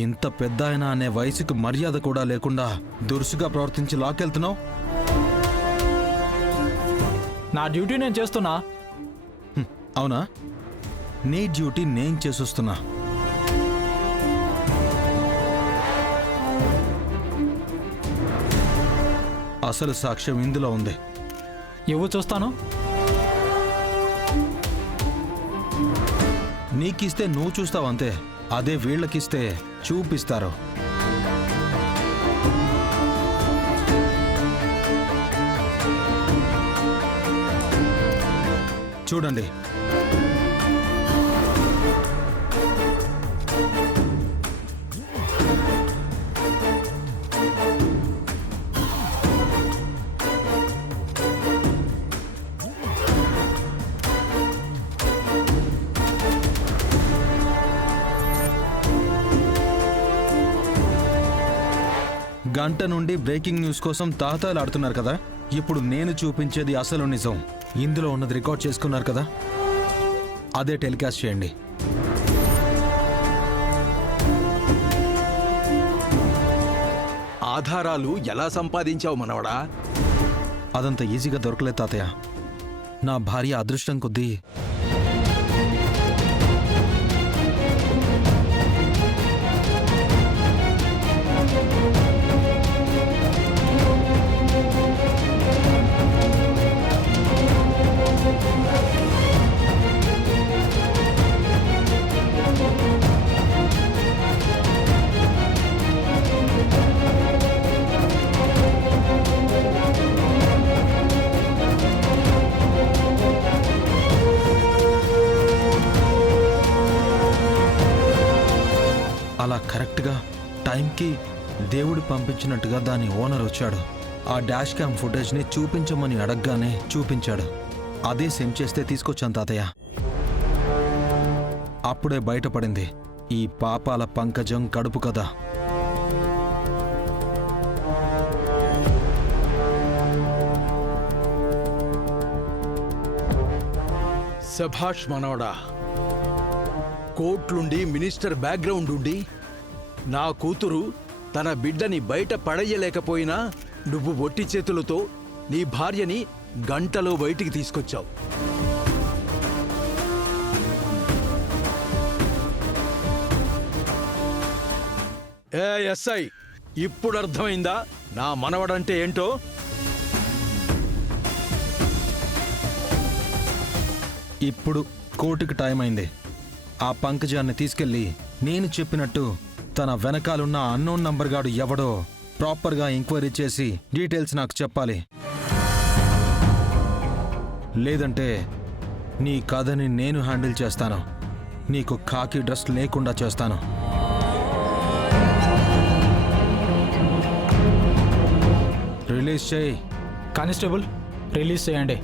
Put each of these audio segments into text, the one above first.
ఇంత పెద్ద ఆయన అనే వయసుకు మర్యాద కూడా లేకుండా దురుసుగా ప్రవర్తించి లాకెళ్తున్నావు. నా డ్యూటీ నేను చేస్తున్నా. అవునా? నీ డ్యూటీ నేను చేసొస్తున్నా. అసలు సాక్ష్యం ఇందులో ఉంది. ఇవ్వు చూస్తాను. నీకిస్తే నువ్వు చూస్తావంతే, అదే వీళ్ళకిస్తే చూపిస్తారు. చూడండి. గంట నుండి బ్రేకింగ్ న్యూస్ కోసం తాతాలాడుతున్నారు కదా. ఇప్పుడు నేను చూపించేది అసలు నిజం. ఇందులో ఉన్నది రికార్డ్ చేసుకున్నారు కదా, అదే టెలికాస్ట్ చేయండి. ఆధారాలు ఎలా సంపాదించావు మనవడా? అదంత ఈజీగా దొరకలేదు తాతయ్య. నా భార్య అదృష్టం కొద్దీ అలా కరెక్ట్గా టైంకి దేవుడు పంపించినట్టుగా దాని ఓనర్ వచ్చాడు. ఆ డాష్ క్యామ్ ఫుటేజ్ని చూపించమని అడగగానే చూపించాడు. అదే సెండ్ చేస్తే తీసుకొచ్చాను తాతయ్య. అప్పుడే బయటపడింది ఈ పాపాల పంకజం కడుపు కదా. సభాష్ మనవడా. కోర్టులుండి మినిస్టర్ బ్యాక్గ్రౌండ్ ఉండి నా కూతురు తన బిడ్డని బయట పడేయలేకపోయినా నువ్వు ఒట్టి చేతులతో నీ భార్యని గంటలో బయటికి తీసుకొచ్చావు. ఏ ఎస్ఐ, ఇప్పుడు అర్థమైందా నా మనవడంటే ఏంటో? ఇప్పుడు కోర్టుకి టైం అయింది. ఆ పంకజాన్ని తీసుకెళ్ళి నేను చెప్పినట్టు తన వెనకాలన్న అన్నోన్ నంబర్ గాడు ఎవడో ప్రాపర్గా ఎంక్వైరీ చేసి డీటెయిల్స్ నాకు చెప్పాలి. లేదంటే నీ కథని నేను హ్యాండిల్ చేస్తాను. నీకు ఖాకీ డ్రెస్ లేకుండా చేస్తాను. రిలీజ్ చేయి. కానిస్టేబుల్, రిలీజ్ చేయండి.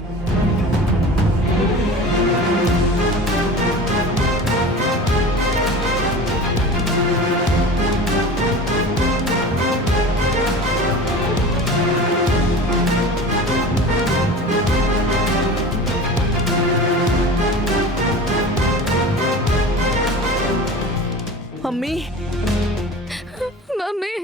Mummy, mummy